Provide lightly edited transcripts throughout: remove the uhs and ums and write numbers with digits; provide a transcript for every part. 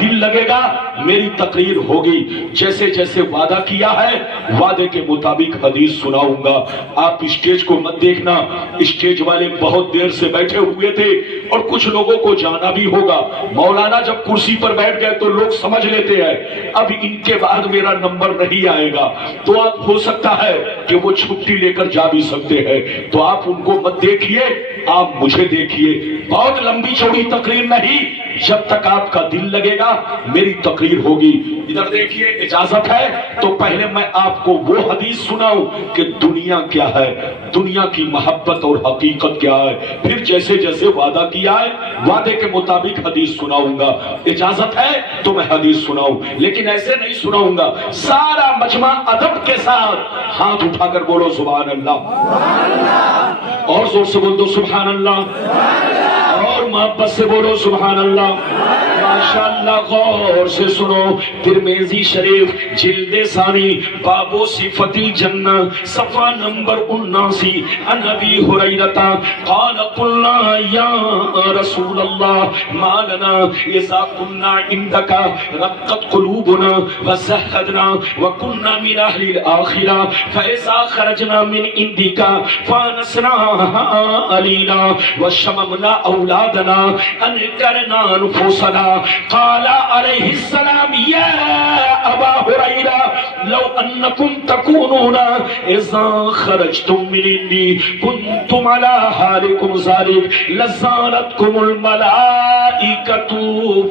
دل لگے گا میری تقریر ہوگی. جیسے جیسے وعدہ کیا ہے وعدے کے مطابق حدیث سناؤں گا. آپ اسٹیج کو مت دیکھنا, اسٹیج والے بہت دیر سے بیٹھے ہوئے تھے اور کچھ لوگوں کو جانا بھی ہوگا. مولانا جب کرسی پر بیٹھ گئے تو لوگ سمجھ لیتے ہیں اب ان کے بعد میرا نمبر نہیں آئے گا, تو آپ ہو سکتا ہے کہ وہ چھٹی لے کر جا بھی سکتے ہیں. تو آپ ان کو مت دیکھیے, آپ مجھے دیکھیے. بہت لمبی چوڑی تقریر نہیں, جب تک آپ کا دل لگے گا میری تقریر ہوگی. ادھر دیکھیے, اجازت ہے تو پہلے میں آپ کو وہ حدیث سناؤں کہ دنیا کیا ہے, دنیا کی محبت اور حقیقت کیا ہے. پھر جیسے جیسے وعدہ کیا ہے وعدے کے مطابق حدیث سناؤں گا. اجازت ہے تو میں حدیث سناؤں, لیکن ایسے نہیں سناؤں گا. سارا مجمع ادب کے ساتھ ہاتھ اٹھا کر بولو سبحان اللہ, اور زور سے بول دو سبحان اللہ, اور محبت سے بولو سبحان اللہ. ماشاءاللہ غور سے سنو. ترمذی شریف جلد ثانی باب صفت الجنہ صفحہ نمبر 79. عن ابی ہریرہ قال قلنا یا رسول اللہ ما لنا اذا كنا عندك رقت قلوبنا وزهدنا وكنا من اهل الاخره فاذا خرجنا من عندك فانسنا علينا وشممنا اولادنا انكرنا نفوسنا. قال عليه السلام يا ابا هريره لو انكم تكونون اذا خرجتم من عندي كنتم على حالكم ذلك لزارتكم الملائكة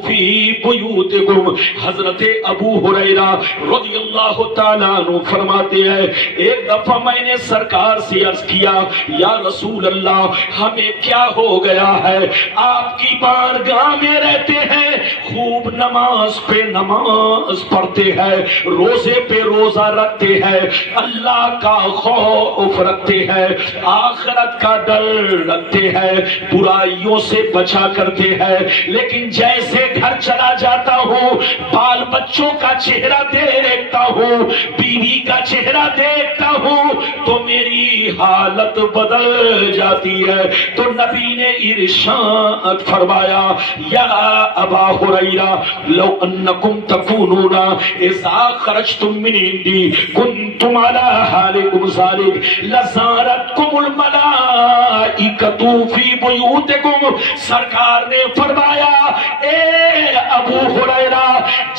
في بيوتكم. حضرت ابو ہریرہ رضی اللہ تعالیٰ عنہ فرماتے ہیں ایک دفعہ میں نے سرکار سے عرض کیا یا رسول اللہ ہمیں کیا ہو گیا ہے, آپ کی بارگاہ میں رہتے ہیں, خوب نماز پہ نماز پڑھتے ہیں, روزے پہ روزہ رکھتے ہیں, اللہ کا خوف رکھتے ہیں, آخرت کا ڈر رکھتے ہیں, برائیوں سے بچا کرتے ہیں, لیکن جیسے گھر چلا جاتا ہوں بال بچوں کا چہرہ دیکھتا ہوں, بیوی کا چہرہ دیکھتا ہوں تو میری حالت بدل جاتی ہے. تو نبی نے ارشاد فرمایا یا ابا ہریرہ لو انکم تکونون اذا خرجتم من عندی کنتم علی حالکم ذلک لزارتکم الملائکۃ فی بیوتکم. سرکار نے فرمایا اے ابو ہریرہ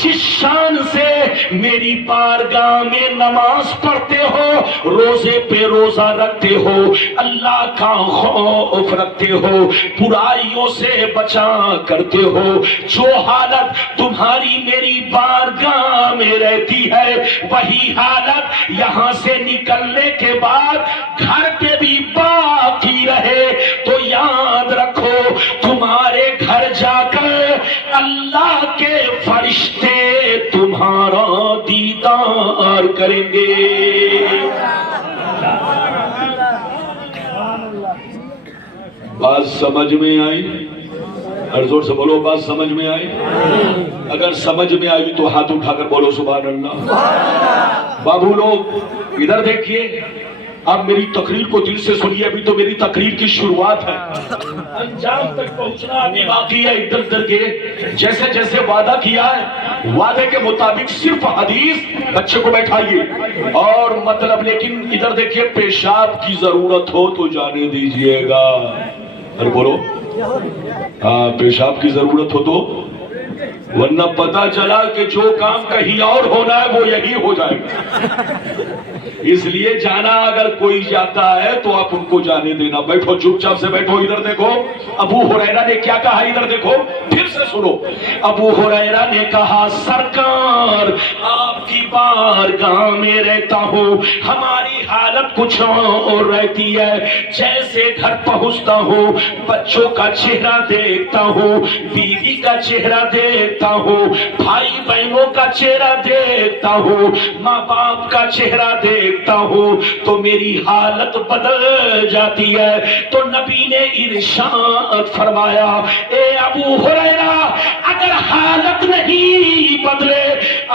جس شان سے میری بارگاہ میں نماز پڑھتے ہو, روزے پہ روزہ رکھتے ہو, اللہ کا خوف رکھتے ہو, برائیوں سے بچا کرتے ہو, جو حالت تمہاری میری بارگاہ میں رہتی ہے وہی حالت یہاں سے نکلنے کے بعد گھر پہ بھی باقی رہے. تو یاد رکھو تمہارے گھر جا کر اللہ کے فرشتے تمہارا دیدار کریں گے. بات سمجھ میں آئی؟ ہر زور سے بولو بات سمجھ میں آئی؟ اگر سمجھ میں آئی تو ہاتھ اٹھا کر بولو سبحان اللہ. بابو لوگ ادھر دیکھیے, اب میری تقریر کو دل سے سنیے, ابھی تو میری تقریر کی شروعات ہے, انجام تک پہنچنا ابھی باقی ہے. ادھر ادھر کے جیسے جیسے وعدہ کیا ہے وعدے کے مطابق صرف حدیث, بچے کو بیٹھائیے اور مطلب, لیکن ادھر دیکھیے پیشاب کی ضرورت ہو تو جانے دیجئے گا. اور بولو ہاں پیشاب کی ضرورت ہو تو, ورنہ پتا چلا کہ جو کام کہیں اور ہونا ہے وہ یہی ہو جائے گا. اس لیے جانا اگر کوئی جاتا ہے تو آپ ان کو جانے دینا. بیٹھو چپ چاپ سے بیٹھو. ادھر دیکھو ابو ہریرہ نے کیا کہا, ادھر دیکھو پھر سے سنو. ابو ہریرہ نے کہا سرکار آپ کی بارگاہ میں رہتا ہوں, ہماری حالت کچھ اور رہتی ہے. جیسے گھر پہنچتا ہوں بچوں کا چہرہ دیکھتا ہوں, بیوی کا چہرہ دیکھتا ہوں, بھائی بہنوں کا چہرہ دیکھتا ہوں, ماں باپ کا چہرہ دیکھتا ہوں تو میری حالت بدل جاتی ہے. تو نبی نے ارشاد فرمایا اے ابو ہریرہ اگر حالت نہیں بدلے,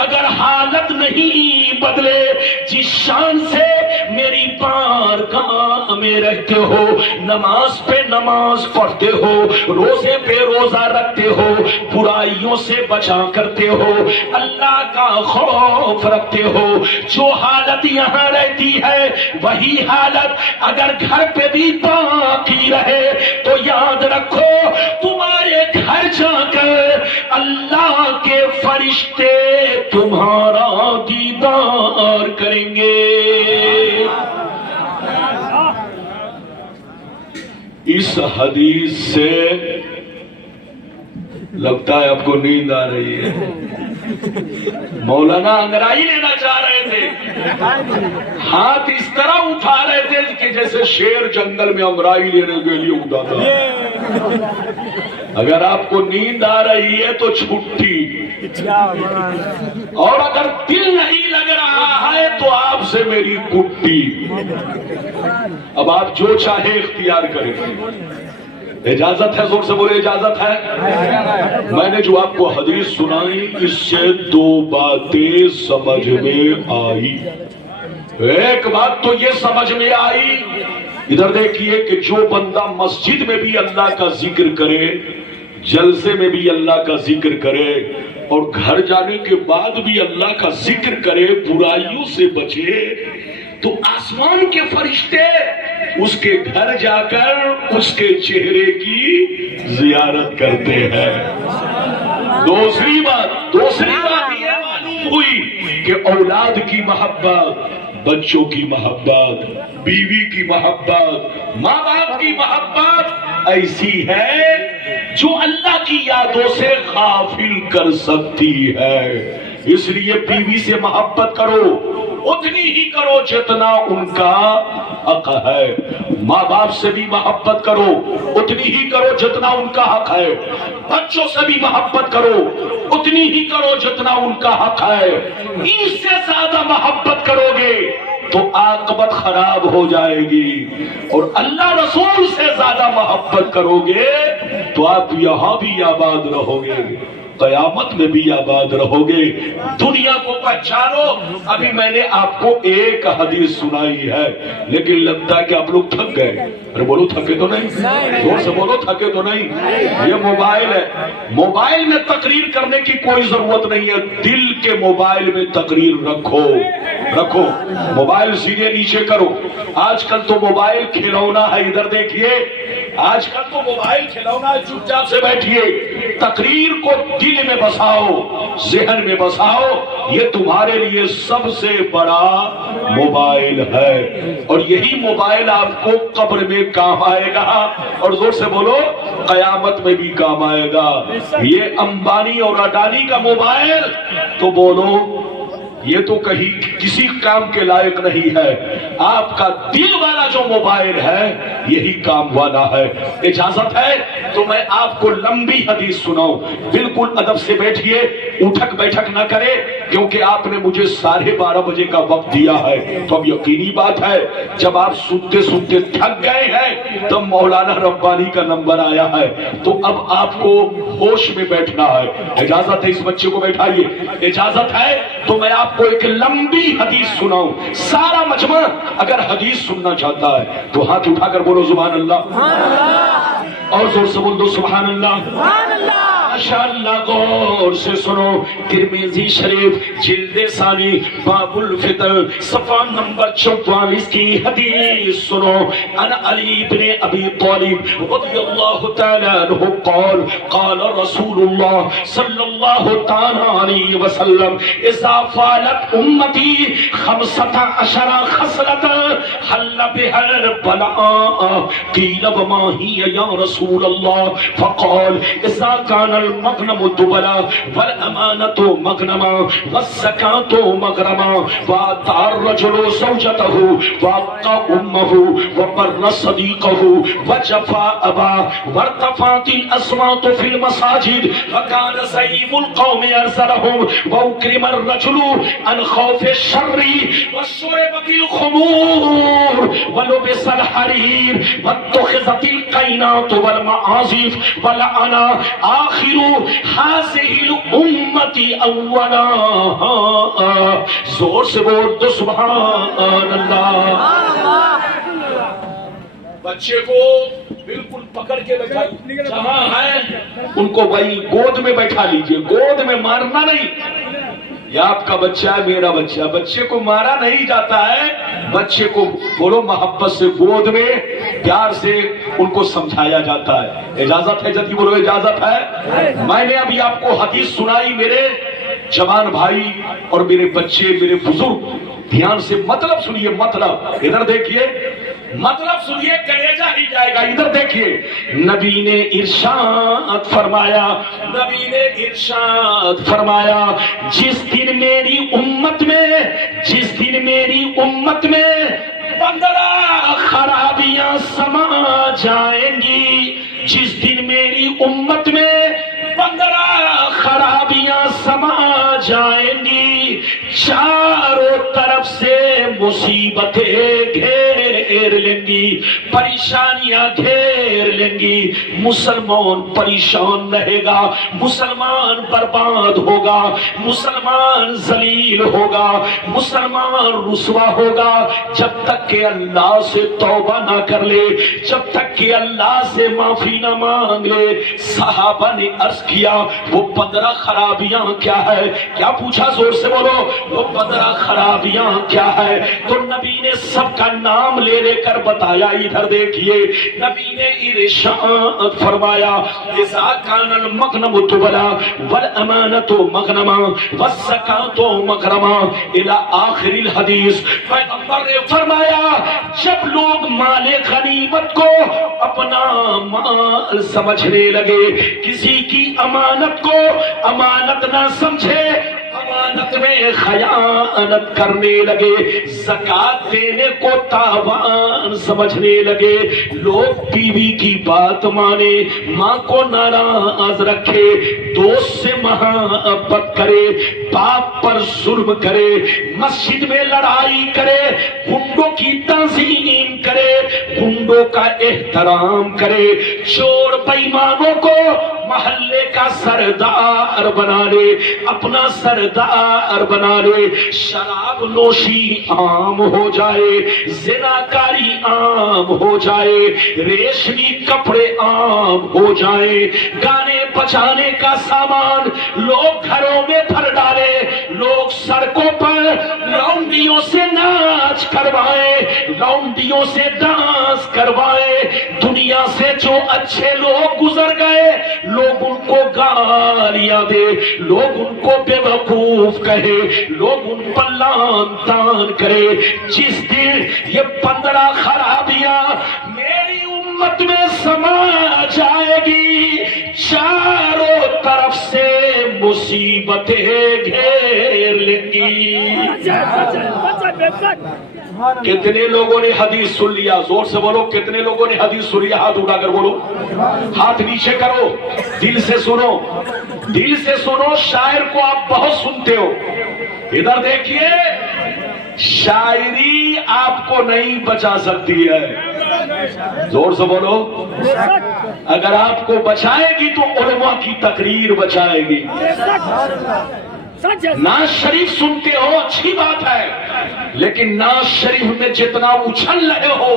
اگر حالت نہیں بدلے, جس شان سے میری بارگاہ میں رہتے ہو, نماز پہ نماز پڑھتے ہو, روزے پہ روزہ رکھتے ہو, برائیوں سے بچا کرتے ہو, اللہ کا خوف رکھتے ہو, جو حالت یہاں رہتی ہے وہی حالت اگر گھر پہ بھی باقی رہے تو یاد رکھو تمہارے گھر جا کر اللہ کے فرشتے تمہارا دیدار کریں گے. اس حدیث سے لگتا ہے آپ کو نیند آ رہی ہے. مولانا انگرائی لینا چاہ رہے تھے, ہاتھ اس طرح اٹھا رہے تھے کہ جیسے شیر جنگل میں انگرائی لینے کے لیے اٹھاتا ہے. اگر آپ کو نیند آ رہی ہے تو چھٹی, اور اگر دل نہیں لگ رہا ہے تو آپ سے میری کٹی. اب آپ جو چاہے اختیار کریں. اجازت ہے؟ زور سے بولے اجازت ہے. میں نے جو آپ کو حدیث سنائی اس سے دو باتیں سمجھ میں آئی. ایک بات تو یہ سمجھ میں آئی, ادھر دیکھیے کہ جو بندہ مسجد میں بھی اللہ کا ذکر کرے, جلسے میں بھی اللہ کا ذکر کرے, اور گھر جانے کے بعد بھی اللہ کا ذکر کرے, برائیوں سے بچے, تو آسمان کے فرشتے اس کے گھر جا کر اس کے چہرے کی زیارت کرتے ہیں. دوسری بات یہ معلوم ہوئی کہ اولاد کی محبت, بچوں کی محبت, بیوی کی محبت, ماں باپ کی محبت ایسی ہے جو اللہ کی یادوں سے غافل کر سکتی ہے. اس لیے بیوی سے محبت کرو, اتنی ہی کرو جتنا ان کا حق ہے. ماں باپ سے بھی محبت کرو, اتنی ہی کرو جتنا ان کا حق ہے. بچوں سے بھی محبت کرو, اتنی ہی کرو جتنا ان کا حق ہے. ان سے زیادہ محبت کرو گے تو عاقبت خراب ہو جائے گی, اور اللہ رسول سے زیادہ محبت کرو گے تو آپ یہاں بھی آباد رہو گے, قیامت میں بھی آباد رہو گے. دنیا کو پہچانو. ابھی میں نے آپ کو ایک حدیث سنائی ہے, لیکن لگتا ہے کہ آپ لوگ تھک گئے. ارے بولو تھکے تو نہیں, زور سے بولو تھکے تو نہیں. یہ موبائل ہے, موبائل میں تقریر کرنے کی کوئی ضرورت نہیں ہے. دل کے موبائل میں تقریر رکھو, موبائل سیدھے نیچے کرو. آج کل تو موبائل کھلونا ہے, ادھر دیکھیے, آج کل تو موبائل کھلونا ہے. چپ چاپ سے بیٹھیے, تقریر کو دل میں بساؤ, ذہن میں بساؤ. یہ تمہارے لیے سب سے بڑا موبائل ہے, اور یہی موبائل آپ کو قبر میں کام آئے گا, اور زور سے بولو قیامت میں بھی کام آئے گا. یہ امبانی اور اڈانی کا موبائل تو بولو یہ تو کہیں کسی کام کے لائق نہیں ہے. آپ کا دل والا جو موبائل ہے یہی کام والا ہے. اجازت ہے تو میں آپ کو لمبی حدیث سناؤں. بالکل ادب سے بیٹھیے, اٹھک بیٹھک نہ کرے, کیونکہ آپ نے مجھے 12:30 بجے کا وقت دیا ہے. تو اب یقینی بات ہے جب آپ سنتے سنتے تھک گئے ہیں تب مولانا ربانی کا نمبر آیا ہے, تو اب آپ کو ہوش میں بیٹھنا ہے. اجازت ہے, اس بچے کو بیٹھائیے. اجازت ہے تو میں آپ کو ایک لمبی حدیث سناؤں. سارا مجمع اگر حدیث سننا چاہتا ہے تو ہاتھ اٹھا کر بولو سبحان اللہ, اور زور سے بول دو سبحان اللہ. ماشاءاللہ غور سے سنو. ترمذی شریف جلد ثانی باب الفطر صفحہ نمبر 44 کی حدیث سنو. ان علی بن ابی طالب رضی اللہ تعالی عنہ قال قال رسول اللہ صلی اللہ تعالی علیہ وسلم اذا فعلت امتی 15 خصلة حل بها البلاء قیل وما هي یا رسول اللہ فقال اذا كان المغنم دبلا والامانة مغنما والزكاة مغرما واتى الرجل زوجته واتى امه وبر صديقه وجفا اباه وارتفعت الاصوات في المساجد وكان زعيم القوم ارسلهم واكرم الرجل عن خوف الشر وشربت الخمور ولبس الحرير واتخذت القينات والمعازف ولعن آخر هذه الأمة أولاها. زور سے بول دو سبحان اللہ. بچے کو بالکل پکڑ کے بیٹھائیے، جہاں ہے ان کو وہی گود میں بیٹھا لیجئے، گود میں مارنا نہیں۔ یہ آپ کا بچہ ہے، میرا بچہ، بچے کو مارا نہیں جاتا ہے، بچے کو بولو محبت سے گود میں پیار سے ان کو سمجھایا جاتا ہے۔ اجازت ہے جدی بولو اجازت ہے۔ میں نے ابھی آپ کو حدیث سنائی، میرے جوان بھائی اور میرے بچے، میرے بزرگ، دھیان سے مطلب سنیے، مطلب ادھر دیکھیے، مطلب سنیے، کلیجہ ہی جائے گا۔ ادھر دیکھیے، نبی نے ارشاد فرمایا، نبی نے ارشاد فرمایا، جس دن میری امت میں، جس دن میری امت میں 15 خرابیاں سما جائیں گی، جس دن میری امت میں 15 خرابیاں سما جائیں گی، چاروں طرف سے مصیبتیں گھیر لیں گی، پریشانیاں گھیر لیں گی، مسلمان پریشان رہے گا، مسلمان برباد ہوگا، مسلمان ذلیل ہوگا، مسلمان رسوا ہوگا، جب تک کہ اللہ سے توبہ نہ کر لے، جب تک کہ اللہ سے معافی نہ مانگ لے۔ صحابہ نے عرض کیا وہ 15 خرابیاں کیا ہے؟ کیا پوچھا؟ زور سے بولو، وہ 15 خرابیاں کیا ہے؟ تو نبی نے سب کا نام لے لے کر بتایا۔ ادھر دیکھیے، نبی نے ارشاد فرمایا، اذا کان المغنم تبلا والامانۃ مغنما والزکاۃ مغرما الی آخر الحدیث۔ پیغمبر نے فرمایا جب لوگ مال غنیمت کو اپنا مال سمجھنے لگے، کسی کی امانت کو امانت نہ سمجھے، امانت میں خیانت کرنے لگے، زکات دینے کو تاوان سمجھنے لگے، لوگ بیوی کی بات مانے، ماں کو ناراض رکھے، دوست سے محبت کرے، باپ پر ظلم کرے، مسجد میں لڑائی کرے، گنڈوں کی تنظیم کرے، گنڈوں کا احترام کرے، چور بے ایمانوں کو محلے کا سردار بنا لے، اپنا سردار بنا لے، شراب نوشی عام ہو جائے، زناکاری عام ہو جائے، ریشمی کپڑے عام ہو جائے، گانے بجانے کا سامان لوگ گھروں میں بھر ڈالے، لوگ سڑکوں پر لونڈیوں سے ناچ کروائے، لونڈیوں سے ڈانس کروائے، دنیا سے جو اچھے لوگ گزر گئے لوگ ان کو گالیاں دے، لوگ ان کو بے وقوف کہے، لوگ ان پر لعن طعن کرے۔ جس دن یہ 15 خرابیاں میری امت میں سما جائے گی، چاروں طرف سے مصیبتیں گھیر لیں گی۔ کتنے لوگوں نے حدیث سن لیا؟ زور سے بولو، کتنے لوگوں نے حدیث سن لیا؟ ہاتھ اٹھا کر بولو، ہاتھ نیچے کرو، دل سے سنو، دل سے سنو۔ شاعر کو آپ بہت سنتے ہو، ادھر دیکھیے، شاعری آپ کو نہیں بچا سکتی ہے، زور سے بولو، اگر آپ کو بچائے گی تو علماء کی تقریر بچائے گی۔ ناز شریف سنتے ہو اچھی بات ہے، لیکن ناز شریف میں جتنا اچھل رہے ہو،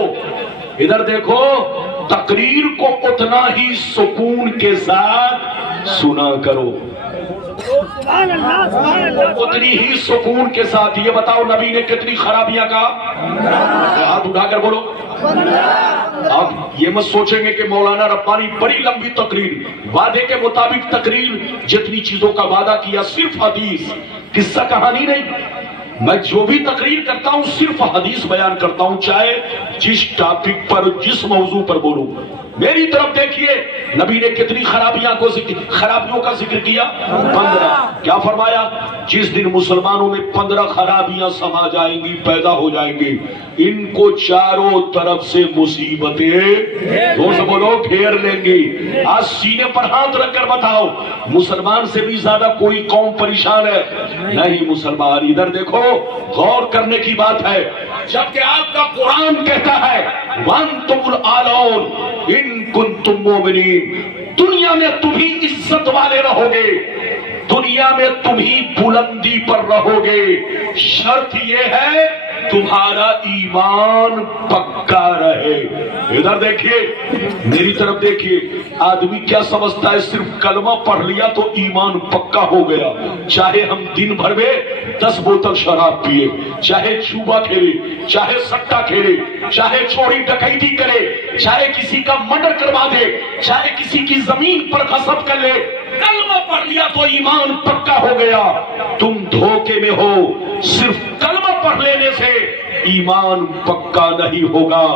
ادھر دیکھو، تقریر کو اتنا ہی سکون کے ساتھ سنا کرو، اتنی ہی سکون کے ساتھ۔ یہ بتاؤ نبی نے کتنی خرابیاں کہا؟ ہاتھ اٹھا کر بولو۔ آپ یہ مت سوچیں گے کہ مولانا ربانی بڑی لمبی تقریر، وعدے کے مطابق تقریر، جتنی چیزوں کا وعدہ کیا، صرف حدیث، قصہ کہانی نہیں۔ میں جو بھی تقریر کرتا ہوں صرف حدیث بیان کرتا ہوں، چاہے جس ٹاپک پر، جس موضوع پر بولوں۔ میری طرف دیکھیے، نبی نے کتنی خرابیوں کا ذکر کیا؟ 15۔ کیا فرمایا؟ جس دن مسلمانوں میں 15 خرابیاں سما جائیں گی، پیدا ہو جائیں گی، ان کو چاروں طرف سے مصیبتیں، دو سے بولو، گھیر لیں گی۔ آج سینے پر ہاتھ رکھ کر بتاؤ، مسلمان سے بھی زیادہ کوئی قوم پریشان ہے؟ نہیں مسلمان۔ ادھر دیکھو، غور کرنے کی بات ہے، جبکہ آپ کا قرآن کہتا ہے وَأَنْتُمُ الْأَعْلَوْنَ إِن كُنتُم مُؤْمِنِينَ، دنیا میں تم ہی عزت والے رہو گے، دنیا میں تم ہی بلندی پر رہو گے، شرط یہ ہے تمہارا ایمان پکا رہے. ادھر دیکھیے, میری طرف دیکھیے. آدمی کیا سمجھتا ہے صرف کلمہ پڑھ لیا تو ایمان پکا ہو گیا. چاہے ہم دن بھر میں 10 بوتل شراب پیے, چاہے جوا کھیلے, چاہے سٹا کھیلے, چاہے چوری ڈکیتی کرے, چاہے کسی کا مرڈر کروا دے, چاہے کسی کی زمین پر غصب کر لے, کلمہ پڑھ لیا تو ایمان پکا ہو گیا. تم دھوکے میں ہو. صرف کلمہ پڑھ لینے سے ایمان پکا نہیں ہوگا,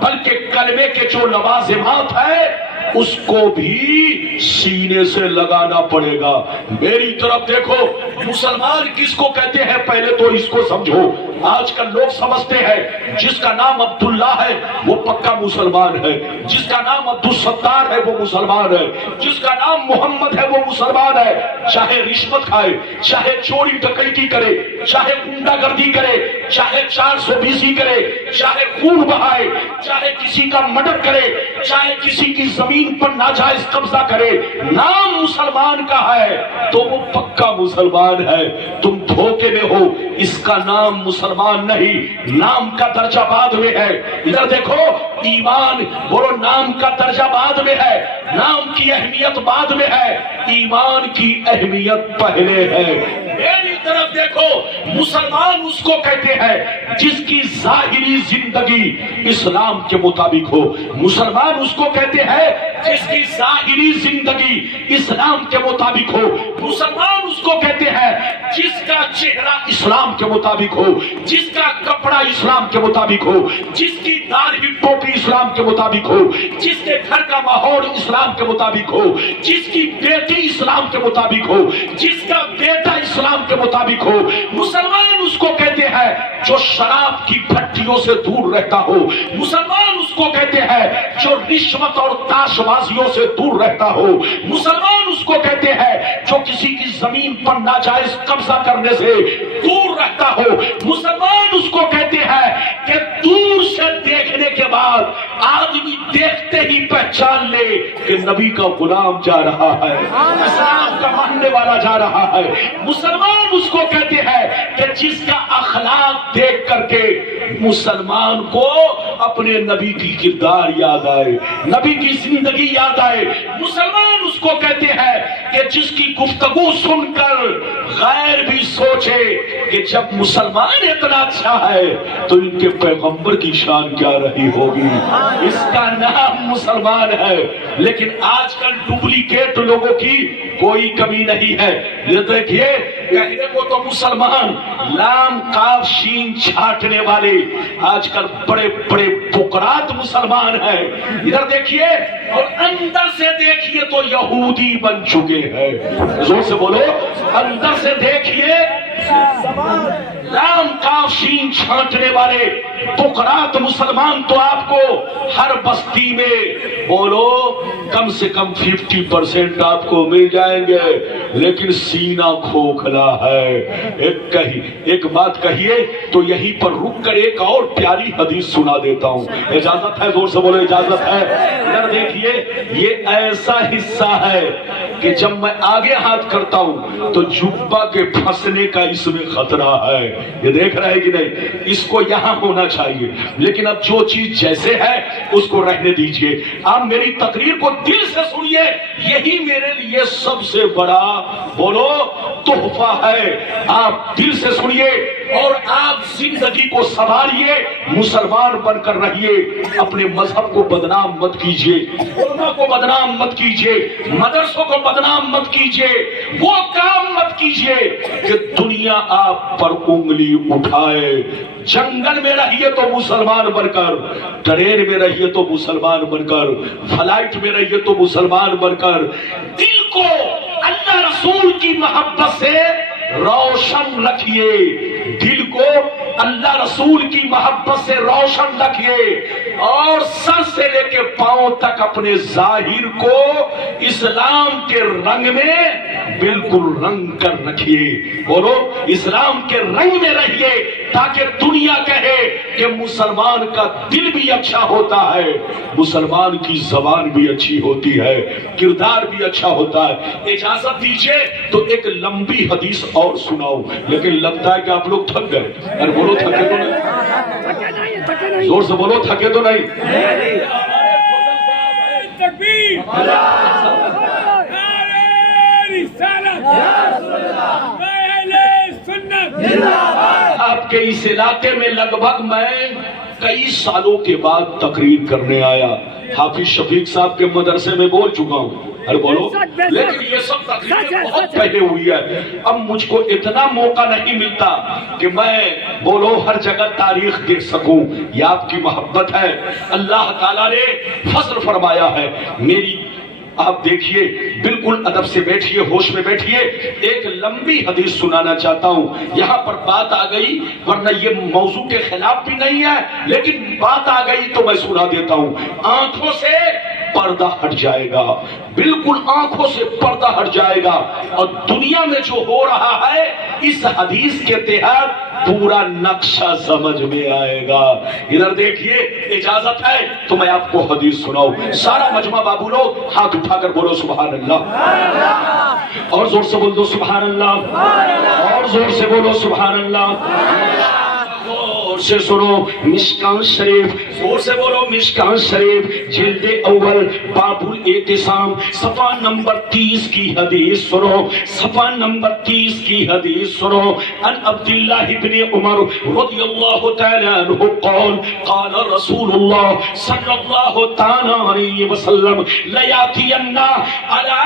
بلکہ کلمے کے جو لوازمات ہیں اس کو بھی سینے سے لگانا پڑے گا. میری طرف دیکھو, مسلمان کس کو کہتے ہیں پہلے تو اس کو سمجھو. آج کل لوگ سمجھتے ہیں جس کا نام عبداللہ ہے وہ پکا مسلمان ہے, جس کا نام عبدالستار ہے وہ مسلمان ہے, جس کا نام محمد ہے وہ مسلمان ہے. چاہے رشوت کھائے, چاہے چوری ڈکیتی کرے, چاہے گنڈا گردی کرے, چاہے 420 کرے, چاہے خون بہائے, چاہے کسی کا مرڈر کرے, چاہے کسی کی زمین پر ناجائز قبضہ کرے, نام مسلمان کا ہے تو وہ پکا مسلمان ہے. تم دھوکے میں ہو. اس کا نام مسلمان نہیں, نام کا درجہ بعد میں ہے. ادھر دیکھو, ایمان بولو, نام کا درجہ بعد میں ہے, نام کی اہمیت بعد میں ہے, ایمان کی اہمیت پہلے ہے. میری طرف دیکھو, مسلمان اس کو کہتے ہیں جس کی ظاہری زندگی اسلام کے مطابق ہو. مسلمان اس کو کہتے ہیں جس کی ظاہری زندگی اسلام کے مطابق ہو. مسلمان اس کو کہتے ہیں جس کا چہرہ اسلام کے مطابق ہو, جس کا کپڑا اسلام کے مطابق ہو, جس کی داڑھی ٹوپی اسلام کے مطابق ہو, جس کے گھر کا ماحول اسلام کے مطابق ہو, جس کی بیٹی اسلام کے مطابق ہو, جس کا بیٹا اسلام کے مطابق ہو. مسلمان اس کو کہتے ہیں جو شراب کی بھٹیوں سے دور رہتا ہو. مسلمان اس کو کہتے ہیں جو رشوت اور تاش بازیوں سے دور رہتا ہو. مسلمان اس کو کہتے ہیں جو کسی کی زمین پر ناجائز قبضہ کرنے سے دور رہتا ہو. مسلمان اس کو کہتے ہیں کہ دور سے دیکھنے کے بعد آدمی دیکھتے ہی پہچان لے کہ نبی کا غلام جا رہا ہے, اسلام کا ماننے والا جا رہا ہے. مسلمان اس کو کہتے ہیں کہ جس کا اخلاق دیکھ کر کے مسلمان کو اپنے نبی کی کردار یاد آئے, نبی کی زندگی یاد آئے. مسلمان اس کو کہتے ہیں کہ جس کی گفتگو سن کر غیر بھی سوچے کہ جب مسلمان اتنا اچھا ہے تو ان کے پیغمبر کی شان کیا رہی ہوگی. اس کا نام مسلمان ہے. لیکن آج کل ڈپلیکیٹ لوگوں کی کوئی کمی نہیں ہے. یہ دیکھیے, کہنے کو تو مسلمان, لام کاف شین چھاٹنے والے آج کل بڑے بڑے بکرات مسلمان ہیں. ادھر دیکھیے, اور اندر سے دیکھیے تو یہودی بن چکے ہیں. زور سے بولو, اندر سے دیکھیے لام کاف شین چھانٹنے والے بکرات مسلمان تو آپ کو ہر بستی میں بولو کم سے کم 50% آپ کو مل جائیں گے, لیکن سینہ کھوکھلا ہے. ایک بات کہیے تو یہیں پر رک کر ایک اور پیاری حدیث سنا دیتا ہوں. اجازت ہے؟ زور سے بولو, اجازت ہے. ادھر دیکھیے, یہ ایسا حصہ ہے کہ جب میں آگے ہاتھ کرتا ہوں تو جبہ کے پھنسنے کا اس میں خطرہ ہے. یہ دیکھ رہے کہ نہیں؟ اس کو یہاں ہونا چاہیے, لیکن اب جو چیز جیسے ہے اس کو رہنے دیجئے. آپ میری تقریر کو دل سے سنیے, یہی میرے لیے سب سے بڑا بولو تحفہ ہے. آپ دل سے سنیے اور آپ زندگی کو سنواریے, مسلمان بن کر رہیے. اپنے مذہب کو بدنام مت کیجیے, علماء کو بدنام مت کیجیے, مدرسوں کو بدنام مت کیجیے, وہ کام مت کیجیے کہ دنیا آپ پر انگلی اٹھائے. جنگل میں رہیے تو مسلمان بن کر, ٹرین میں رہیے تو مسلمان بن کر, فلائٹ میں رہیے تو مسلمان بن کر. دل کو اللہ رسول کی محبت سے روشن رکھیے, دل کو اللہ رسول کی محبت سے روشن رکھیے, اور سر سے لے کے پاؤں تک اپنے ظاہر کو اسلام کے رنگ میں بالکل رنگ کر رکھیے. بولو, اسلام کے رنگ میں رہیے تاکہ دنیا کہے کہ مسلمان کا دل بھی اچھا ہوتا ہے, مسلمان کی زبان بھی اچھی ہوتی ہے, کردار بھی اچھا ہوتا ہے. اجازت دیجیے تو ایک لمبی حدیث اور سناؤں, لیکن لگتا ہے کہ آپ لوگ لوگ تھک گئے. ارے بولو تھکے تو نہیں, زور سے بولو تھکے تو نہیں. آپ کے اس علاقے میں لگ بھگ میں کئی سالوں کے بعد تقریر کرنے آیا. حافظ شفیق صاحب کے مدرسے میں بول چکا ہوں. ارے بولو, لیکن یہ سب تقریریں بہت پہلے ہوئی ہے. اب مجھ کو اتنا موقع نہیں ملتا کہ میں بولو ہر جگہ تاریخ دیکھ سکوں. یہ آپ کی محبت ہے, اللہ تعالیٰ نے فضل فرمایا ہے. میری آپ دیکھیے, بالکل ادب سے بیٹھیے, ہوش میں بیٹھیے. ایک لمبی حدیث سنانا چاہتا ہوں. یہاں پر بات آ گئی, ورنہ یہ موضوع کے خلاف بھی نہیں ہے, لیکن بات آ گئی تو میں سنا دیتا ہوں. آنکھوں سے پردہ ہٹ جائے گا, بالکل آنکھوں سے پردہ ہٹ جائے گا, اور دنیا میں جو ہو رہا ہے اس حدیث کے تحت پورا نقشہ سمجھ میں آئے گا. ادھر دیکھیے, اجازت ہے تو میں آپ کو حدیث سناؤں. سارا مجمع بابو لوگ ہاتھ اٹھا کر بولو سبحان اللہ, اور زور سے بول دو سبحان اللہ, اور زور سے بولو سبحان اللہ. سے سنو مشکان شریف, زور سے بولو مشکان شریف, جلد اول باب الاعتصام, صفحہ نمبر 30 کی حدیث سنو. صفحہ نمبر 30 کی حدیث سنو. ان عبداللہ ابن عمر رضی اللہ تعالی عنہ قال قال رسول اللہ صلی اللہ تعالی علیہ وسلم لیاتین علی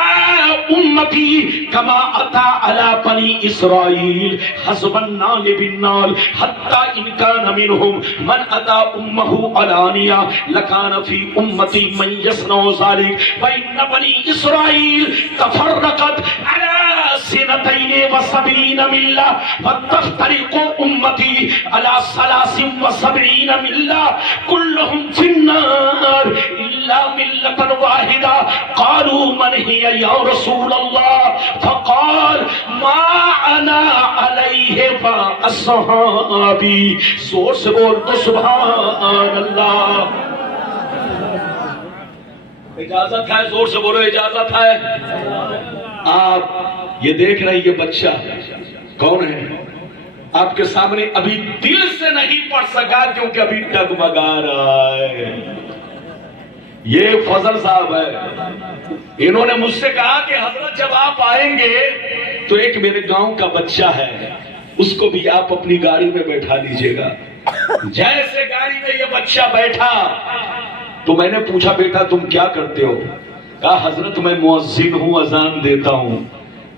امتی کما اتا علی بنی اسرائیل حسب النال بالنال حتی ان کان منهم من اتى امه علانيا لكان في امتي من يصنع ذلك وان بني اسرائيل تفرقت على 72 ملة فتفترق امتي على 73 ملة كلهم في النار الا ملة واحدة. قالوا من هي يا رسول الله؟ فقال ما انا عليه واصحابي. زور سے بول تو سبحان اللہ. اجازت ہے, زور سے بولو اجازت ہے. آپ یہ دیکھ رہے یہ بچہ کون ہے آپ کے سامنے, ابھی دل سے نہیں پڑھ سکا کیونکہ ابھی ڈگمگا رہا ہے. یہ فضل صاحب ہے. انہوں نے مجھ سے کہا کہ حضرت جب آپ آئیں گے تو ایک میرے گاؤں کا بچہ ہے, اس کو بھی آپ اپنی گاڑی میں بیٹھا لیجئے گا. جیسے گاڑی میں یہ بچہ بیٹھا تو میں نے پوچھا بیٹا تم کیا کرتے ہو؟ کہا حضرت میں مؤذن ہوں, اذان دیتا ہوں.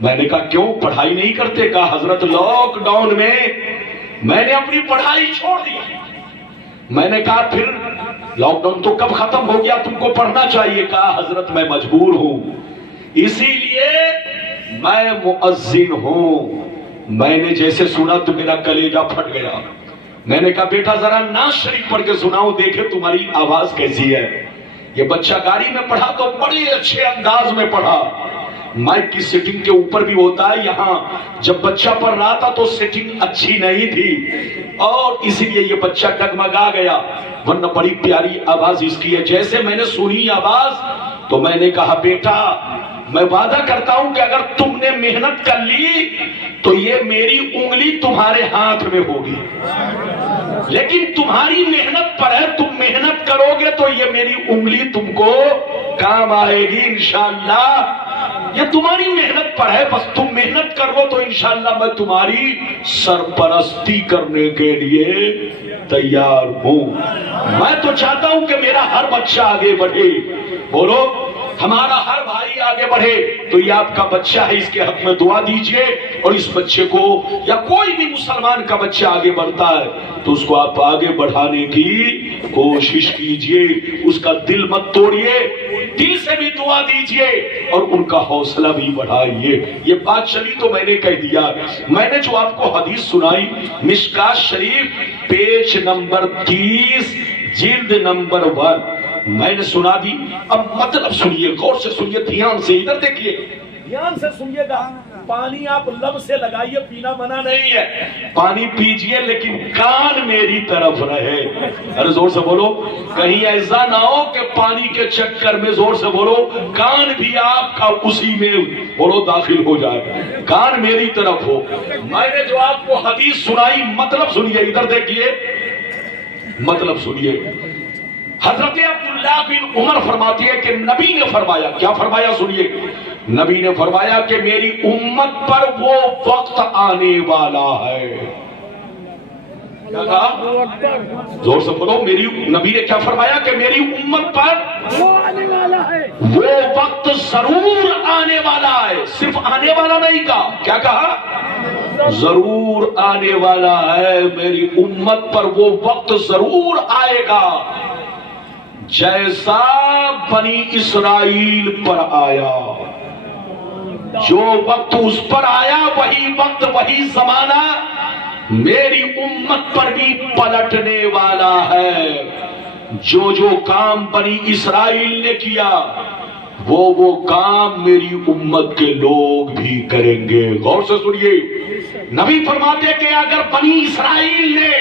میں نے کہا کیوں پڑھائی نہیں کرتے؟ کہا حضرت لاک ڈاؤن میں میں نے اپنی پڑھائی چھوڑ دی. میں نے کہا پھر لاک ڈاؤن تو کب ختم ہو گیا, تم کو پڑھنا چاہیے. کہا حضرت میں مجبور ہوں, اسی لیے میں مؤذن ہوں. میں نے جیسے سنا تو میرا کلیجہ پھٹ گیا. میں نے کہا بیٹا ذرا نعت شریف پڑھ کے سناؤ, دیکھے تمہاری آواز کیسی ہے. یہ بچہ گاڑی میں پڑھا تو بڑے اچھے انداز میں پڑھا. مائک کی سیٹنگ کے اوپر بھی ہوتا ہے, یہاں جب بچہ پڑھ رہا تھا تو سیٹنگ اچھی نہیں تھی اور اسی لیے یہ بچہ ڈگمگا گیا, ورنہ بڑی پیاری آواز اس کی ہے. جیسے میں نے سنی آواز تو میں نے کہا بیٹا میں وعدہ کرتا ہوں کہ اگر تم نے محنت کر لی تو یہ میری انگلی تمہارے ہاتھ میں ہوگی, لیکن تمہاری محنت پر ہے, تم محنت کرو گے تو یہ میری انگلی تم کو کام آئے گی انشاءاللہ. یہ تمہاری محنت پر ہے, بس تم محنت کرو تو انشاءاللہ میں تمہاری سرپرستی کرنے کے لیے تیار ہوں. میں تو چاہتا ہوں کہ میرا ہر بچہ آگے بڑھے. بولو ہمارا ہر بھائی آگے بڑھے. تو یہ آپ کا بچہ ہے, اس کے حق میں دعا دیجئے, اور اس بچے کو یا کوئی بھی مسلمان کا بچہ آگے بڑھتا ہے تو اس کو آپ آگے بڑھانے کی کوشش کیجئے, اس کا دل مت توڑیے, دل سے بھی دعا دیجئے اور ان کا حوصلہ بھی بڑھائیے. یہ بات چلی تو میں نے کہہ دیا. میں نے جو آپ کو حدیث سنائی مشکات شریف پیج نمبر 30 جلد نمبر 1 میں نے سنا دی. اب مطلب سنیے, غور سے سنیے, دھیان سے ادھر دیکھیے, دھیان سے سنیے گا. پانی آپ لب سے لگائیے، پینا منع نہیں ہے، پانی پیجئے لیکن کان میری طرف رہے۔ ارے زور سے بولو، کہیں ایسا نہ ہو کہ پانی کے چکر میں، زور سے بولو، کان بھی آپ کا اسی میں بولو داخل ہو جائے، کان میری طرف ہو۔ میں نے جو آپ کو حدیث سنائی، مطلب سنیے، ادھر دیکھیے، مطلب سنیے۔ حضرت عبداللہ بن عمر فرماتی ہے کہ نبی نے فرمایا، کیا فرمایا سنیے، نبی نے فرمایا کہ میری امت پر وہ وقت آنے والا ہے۔ کیا کہا؟ زور سے بولو، میری نبی نے کیا فرمایا کہ میری امت پر وہ آنے والا ہے، وہ وقت ضرور آنے والا ہے۔ صرف آنے والا نہیں کہا، کیا کہا؟ ضرور آنے والا ہے، میری امت پر وہ وقت ضرور آئے گا جیسا بنی اسرائیل پر آیا۔ جو وقت اس پر آیا، وہی وقت، وہی زمانہ میری امت پر بھی پلٹنے والا ہے۔ جو جو کام بنی اسرائیل نے کیا، وہ کام میری امت کے لوگ بھی کریں گے۔ غور سے سنیے، نبی فرماتے کہ اگر بنی اسرائیل نے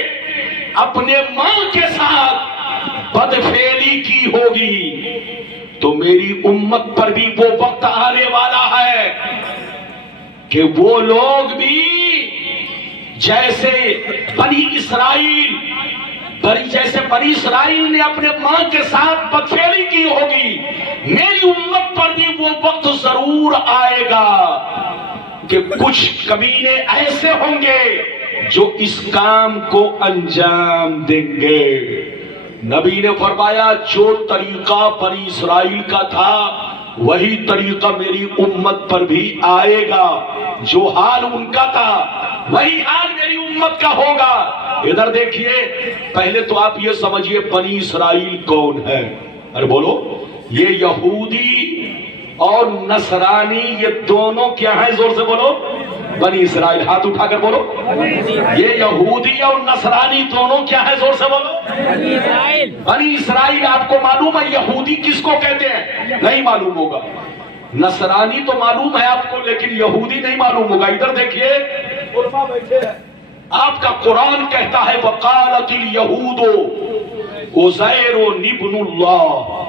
اپنے ماں کے ساتھ بدفعلی کی ہوگی تو میری امت پر بھی وہ وقت آنے والا ہے کہ وہ لوگ بھی جیسے بنی اسرائیل نے اپنے ماں کے ساتھ بدفعلی کی ہوگی، میری امت پر بھی وہ وقت ضرور آئے گا کہ کچھ کمینے ایسے ہوں گے جو اس کام کو انجام دیں گے۔ نبی نے فرمایا جو طریقہ بنی اسرائیل کا تھا وہی طریقہ میری امت پر بھی آئے گا، جو حال ان کا تھا وہی حال میری امت کا ہوگا۔ ادھر دیکھیے، پہلے تو آپ یہ سمجھیے بنی اسرائیل کون ہے؟ ارے بولو، یہ یہودی اور نصرانی، یہ دونوں کیا ہیں؟ زور سے بولو، بنی اسرائیل۔ ہاتھ اٹھا کر بولو، یہ یہودی اور نصرانی دونوں کیا ہے؟ زور سے بولو، بنی اسرائیل۔ آپ کو معلوم ہے یہودی کس کو کہتے ہیں؟ نہیں معلوم ہوگا۔ نصرانی تو معلوم ہے آپ کو، لیکن یہودی نہیں معلوم ہوگا۔ ادھر دیکھیے، علماء بیٹھے ہیں، آپ کا قرآن کہتا ہے وقالت الیہود عزیر ابن اللہ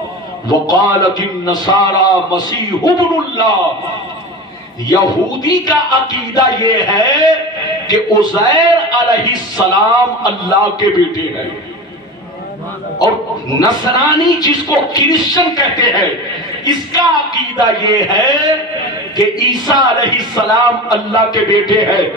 وقالت النصارى مسیح ابن اللہ۔ یہودی کا عقیدہ یہ ہے کہ عزیر علیہ السلام اللہ کے بیٹے ہیں، اور نصرانی جس کو کرسچن کہتے ہیں اس کا عقیدہ یہ ہے کہ عیسیٰ علیہ السلام اللہ کے بیٹے ہیں۔